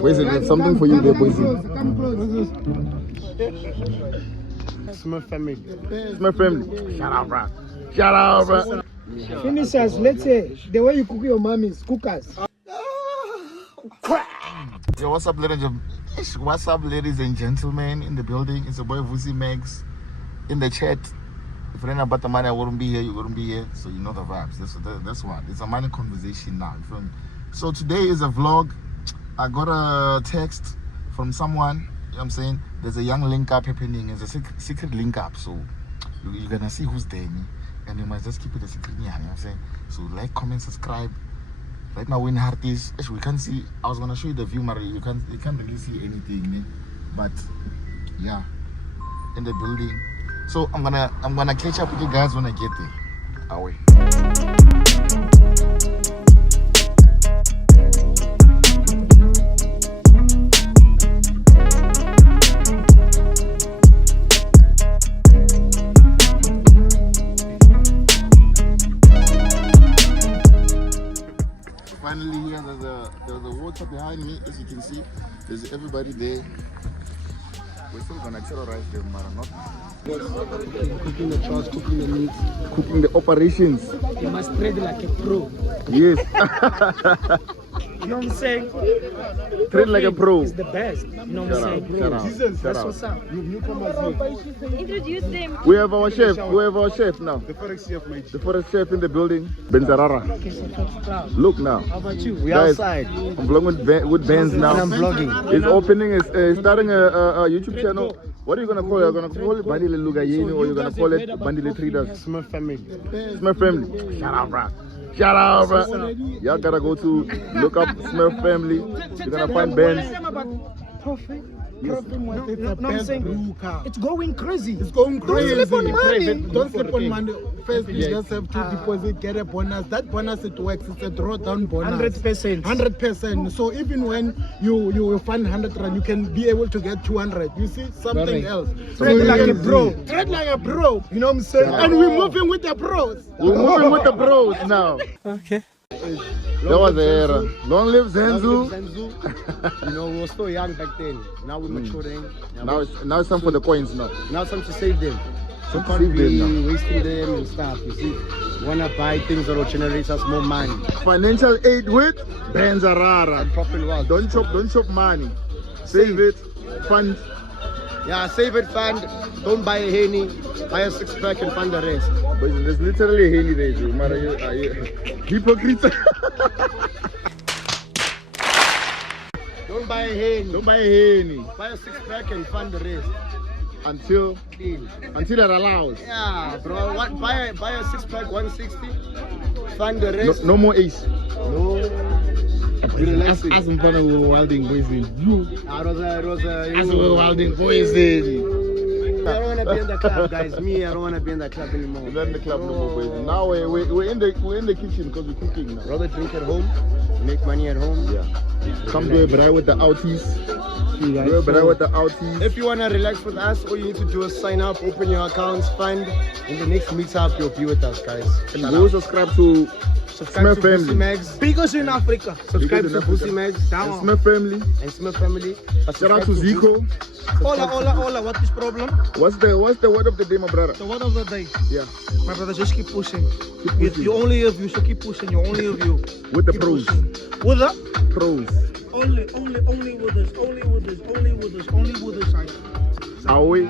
Vussy, there's something for you there, Vussy. Smurf family. Smurf family. Shout out, bro. Shout out, bro. Finish us. Let's say the way you cook your mummies, cook us. Yo, what's up, ladies and gentlemen in the building? It's your boy Vussy Max in the chat. If you don't know about the money, I wouldn't be here. You wouldn't be here, so you know the vibes. That's what. It's a money conversation now. You feel me? So today is a vlog. I got a text from someone. You know what I'm saying? There's a young link up happening. It's a secret link up. So you're gonna see who's there, and you must just keep it a secret. You know what I'm saying? So like, comment, subscribe. Right now we're in Hartis. We can't see. I was gonna show you the view, Marie. You can't really see anything, but yeah, in the building. So I'm gonna catch up with you guys when I get there. Away. Finally here, there's a water behind me, as you can see. There's everybody there. We're still gonna terrorize them, but not Cooking the chores, cooking the meat. cooking the operations. You must trade like a pro. Yes. You know what I'm saying? Trade like a pro. It's the best. You know what I'm saying? Shout out. Jesus, Shout that's out. what's up. Introduce them. We have our chef. We have our chef now. The forest chef, mate. The forest chef in the building. Benzarara. Look now. How about you? We Guys, outside. I'm vlogging with Benz now. I'm vlogging. He's opening, starting a YouTube channel. What are you gonna call it? You're gonna call it Bandile Lugayeni, or you're gonna call it Bandile Traders? Smurf family. Smurf family. Shout out, bro. Shout out, bro. Y'all gotta go to look up Smurf family. You're gonna find bands. ProFin. Yes. It's going crazy. It's going crazy. Don't sleep on money. Don't sleep on money. First, you just have to deposit, get a bonus. That bonus, it works. It's a drawdown bonus. 100%. 100%. So even when you fund 100 rand, you can be able to get 200. You see something else. Tread you like can a bro. Tread like a bro. You know what I'm saying? And we're moving with the pros. We're moving with the pros now. Okay. That was the era. Long live Zenzu. You know, we were still young back then. Now we're maturing. Now it's time for the coins now. Now it's time to save them. So To can't save be them now. wasting them and stuff. You see, we wanna buy things that will generate us more money. Financial aid with Benzarara. ProFin was. Don't chop money. Save it. Fund. Yeah, save it, fund. Don't buy a henny. Buy a 6-pack and fund the rest. But there's literally a henny there, Joe. Are you hypocrite? Don't buy a henny. Don't buy a henny Buy a 6-pack and fund the rest. until Deal. it allows. Yeah, bro. Buy a 6-pack, 160. Fund the rest. No more ace. No. Be relaxing. As in front of wilding poison. It was As we're wilding poison. I don't want to be in the club, guys. Me, I don't want to be in the club anymore. We're not in the club no more, poison. Now we're in the kitchen because we're cooking now. Rather drink at home, make money at home. Yeah. Come do a braai with the outies. Do a braai with the outies. If you want to relax with us, all you need to do is sign up, open your accounts, fund. In the next meetup, you'll be with us, guys. And go subscribe to Subscribe Smurf to Vussy family. Max. Because in Africa. Subscribe Because to in Vussy Africa. Max. And Smurf family. And Smurf family. Shout out to Zico. Hola, what is problem? What's the word of the day, my brother? The word of the day. Yeah. My brother, just keep pushing. Keep pushing. You only have you, so keep pushing. You only have you. With the Keep pros. pushing. With the? Pros. Only with us. Only with us. Only with us. Only with us. Are we?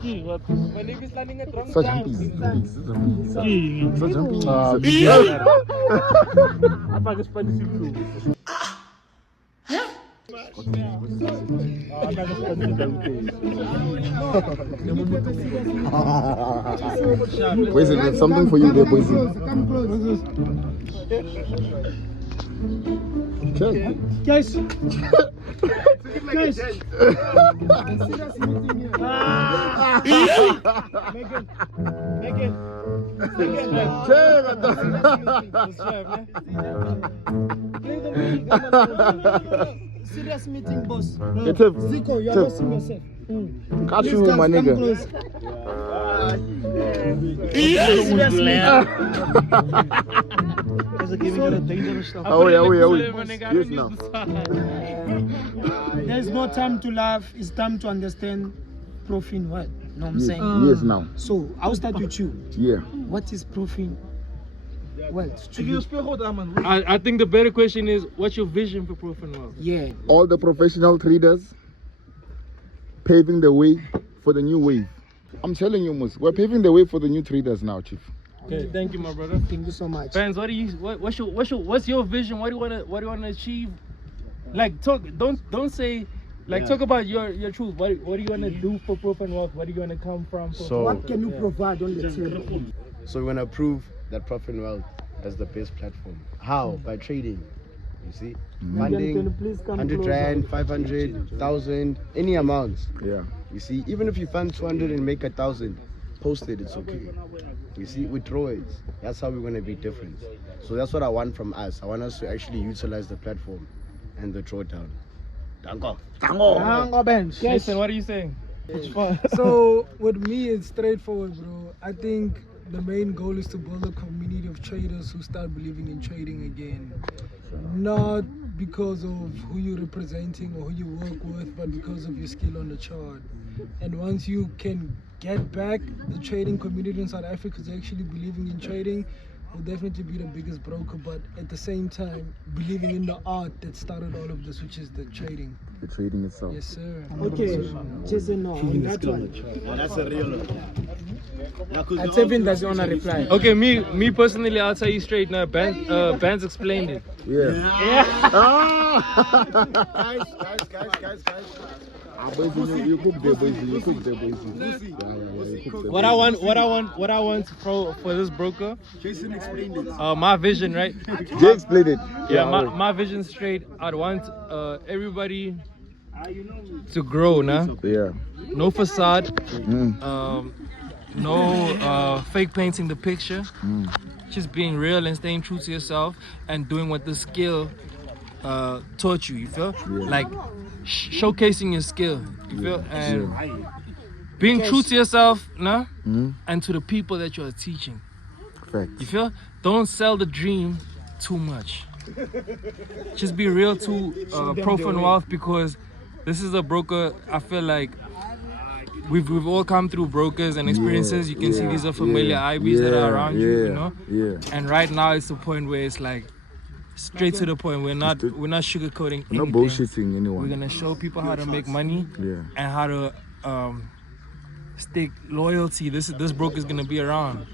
King. So jumpy. So jumpy. Vussy, there's something for you there, Vussy. Check. Guys. Megan. Serious meeting, boss. Zico, you are not seeing yourself. Catch you, my nigga. Guys are giving you the dangerous stuff. Oh, yeah. Yes, now. There's no time to laugh. It's time to understand ProFin well. Know what I'm saying? Yes, now. So I'll start with you. Yeah. What is ProFin? Well, to you. I think the better question is, what's your vision for ProFin Wealth? Yeah. All the professional traders paving the way for the new wave. I'm telling you, Mus, we're paving the way for the new traders now, Chief. Okay, thank you, my brother. Thank you so much. Fans, what's your vision? What do you want to achieve? Like, don't say, like, talk about your truth. What do you want to do for ProFin Wealth? Where do you want to come from? So, What can you provide on the table? So we want to prove that ProFin Wealth is the best platform. How? By trading. You see, funding, Can you please come 100 closer? rand, 500, 1,000, any amounts. Yeah. You see, even if you fund 200 and make 1,000, post it, it's okay. You see, withdraw it. That's how we're going to be different. So that's what I want from us. I want us to actually utilize the platform and the drawdown. Dango. Listen, what are you saying? So with me, it's straightforward, bro. I think the main goal is to build a community of traders who start believing in trading again. Not because of who you're representing or who you work with, but because of your skill on the chart. And once you can get back the trading community in South Africa to actually believing in trading, will definitely be the biggest broker, but at the same time believing in the art that started all of this, which is the trading. The trading itself. Yes, sir. Okay, Jason, no, on that one. That's a real one. Tevin doesn't want to reply. Okay, me personally, I'll tell you straight now. Bands explained it. Yeah. Guys. You cook the boys. You cook the boys. What I want for this broker. Jason explained it. My vision, right? Jay explained it. Yeah, my vision straight. I'd want everybody to grow, nah? Yeah. No facade. No fake painting the picture. Just being real and staying true to yourself and doing what the skill taught you. You feel like showcasing your skill. You feel and being true to yourself, nah? And to the people that you are teaching. Fact. You feel? Don't sell the dream too much. Just be real to ProFin Wealth, because this is a broker. I feel like we've all come through brokers and experiences. You can see these are familiar IBs that are around you, you know. Yeah. And right now it's the point where it's like straight to the point. We're not sugarcoating anything. No bullshitting anyone. We're gonna show people how to make money and how to stake loyalty. This broker's gonna be around.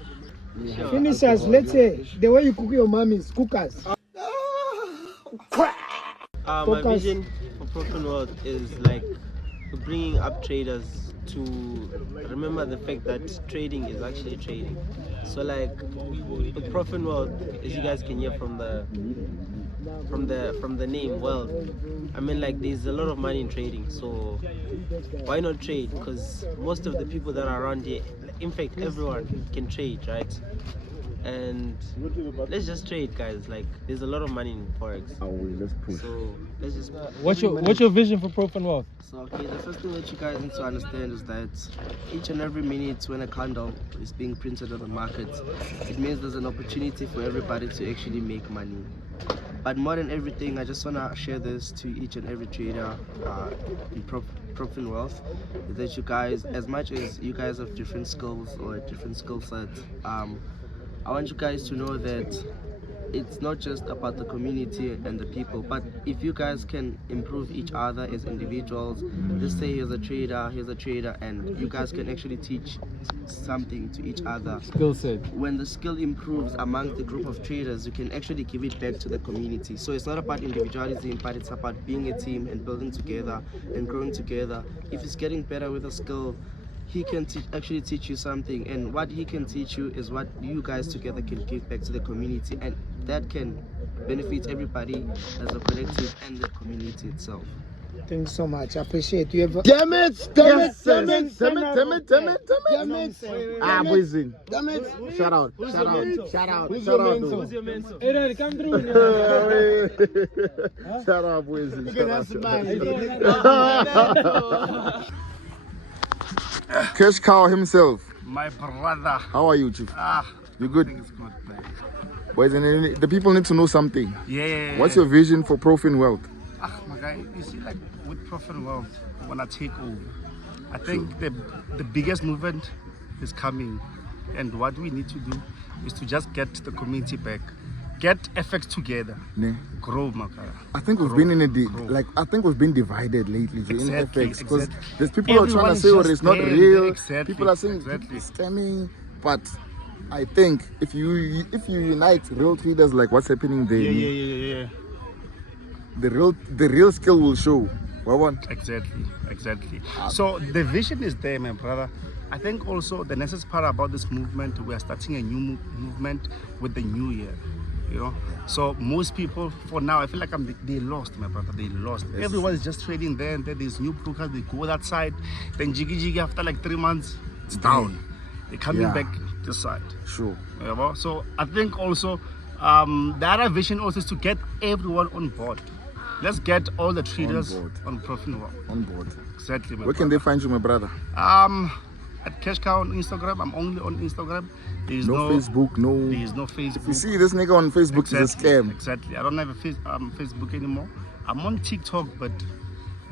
Finish us. Let's say the way you cook your mommies, cook us. My vision for ProFin Wealth is like bringing up traders to remember the fact that trading is actually trading. So like with ProFin Wealth, as you guys can hear from the name, wealth, I mean, like, there's a lot of money in trading, so why not trade? Because most of the people that are around here, in fact everyone can trade, right? And let's just trade, guys. Like, there's a lot of money in forex. Let's push. So let's just What's your vision for ProFin Wealth? So okay, the first thing that you guys need to understand is that each and every minute when a candle is being printed on the market, it means there's an opportunity for everybody to actually make money. But more than everything, I just want to share this to each and every trader in ProFin Wealth, that you guys, as much as you guys have different skills or different skill sets, I want you guys to know that it's not just about the community and the people, but if you guys can improve each other as individuals, just say here's a trader, and you guys can actually teach something to each other. Skill set. When the skill improves among the group of traders, you can actually give it back to the community. So it's not about individualism, but it's about being a team and building together and growing together. If it's getting better with a skill, he can actually teach you something, and what he can teach you is what you guys together can give back to the community, and that can benefit everybody as a collective and the community itself. Thank you so much. I appreciate you. Damn it! Ah, Vussy. Damn it. Shout out. Who's your mentor? Hey, Daddy, come through. Shout out, Vussy. Cash cow himself. My brother. How are you, Chief? You good? It's good, man. Boys, and the people need to know something. Yeah. What's your vision for ProFin Wealth? My guy, you see, like with ProFin Wealth, when I take over, I think the biggest movement is coming, and what we need to do is to just get the community back, get FX together, grow, my guy. I think we've been in I think we've been divided lately in FX because there's people who are trying to say, "Oh, it's not real." People are saying it's scamming, but I think if you unite real traders like what's happening there, the real skill will show. Exactly. So the vision is there, my brother. I think also the necessary part about this movement, we are starting a new movement with the new year. You know, so most people for now, I feel like they lost, my brother. They lost. Yes. Everyone is just trading there, and then there's new brokers. They go that side, then jiggy after like 3 months, it's down. They're coming back this side. Sure. You know? So I think also the other vision also is to get everyone on board. Let's get all the traders on ProFin Wealth. On board. Exactly. Where can they find you, my brother? At Cash Cow on Instagram. I'm only on Instagram. There is no Facebook. There is no Facebook. If you see this nigga on Facebook, it's a scam. Exactly. I don't have a Facebook anymore. I'm on TikTok, but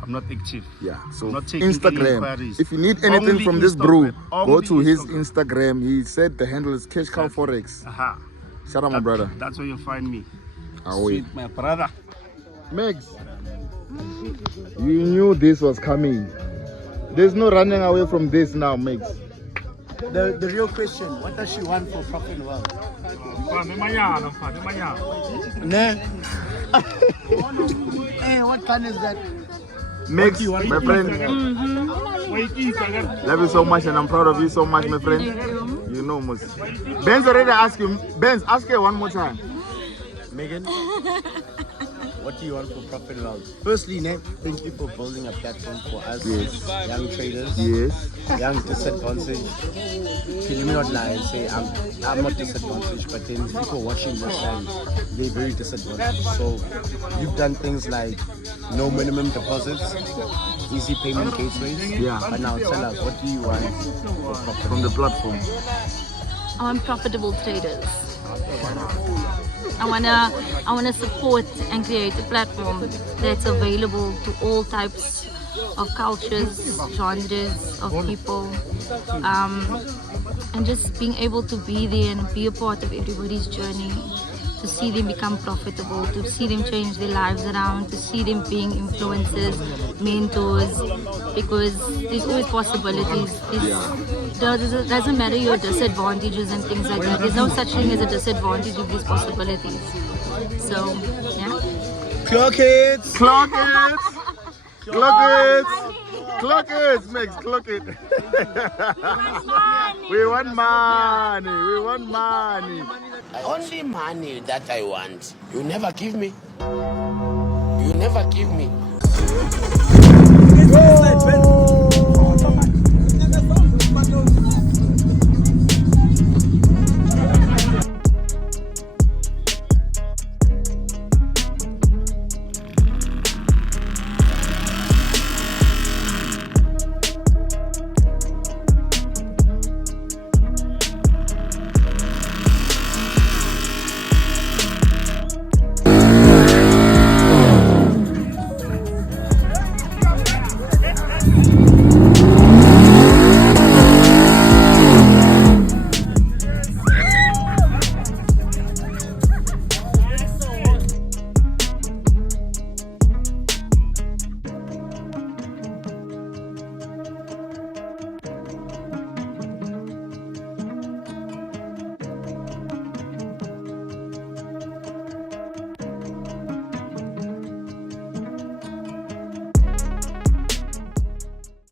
I'm not active. Yeah. So I'm not taking Instagram. If you need anything only from this bro, go to his Instagram. He said the handle is Cash Cow Forex. Shout out, my brother. That's where you'll find me. Sweet, my brother. Megs, you knew this was coming. There's no running away from this now, Megs. The real question, what does she want for ProFin Wealth? Hey, what kind is that? Megs, my friend. Love you so much and I'm proud of you so much, my friend. You know, Mus. Ben's already asked you. Ben's, ask her one more time. Megan, what do you want for ProFin Wealth? Firstly, thank you for building a platform for us young traders, young disadvantaged. Okay, let me not lie and say I'm not disadvantaged, but then people watching this and they're very disadvantaged. So you've done things like no minimum deposits, easy payment gateways. But now tell us, what do you want for ProFin from the platform? I want profitable traders. I wanna support and create a platform that's available to all types of cultures, genres of people, and just being able to be there and be a part of everybody's journey, to see them become profitable, to see them change their lives around, to see them being influencers, mentors, because there's always possibilities. It doesn't matter your disadvantages and things like that. There's no such thing as a disadvantage with these possibilities. So, yeah. Clock it! Clock it! Clock it! Clock it, Megs, clock it. We want money. We want money. Only money that I want. You never give me. You never give me.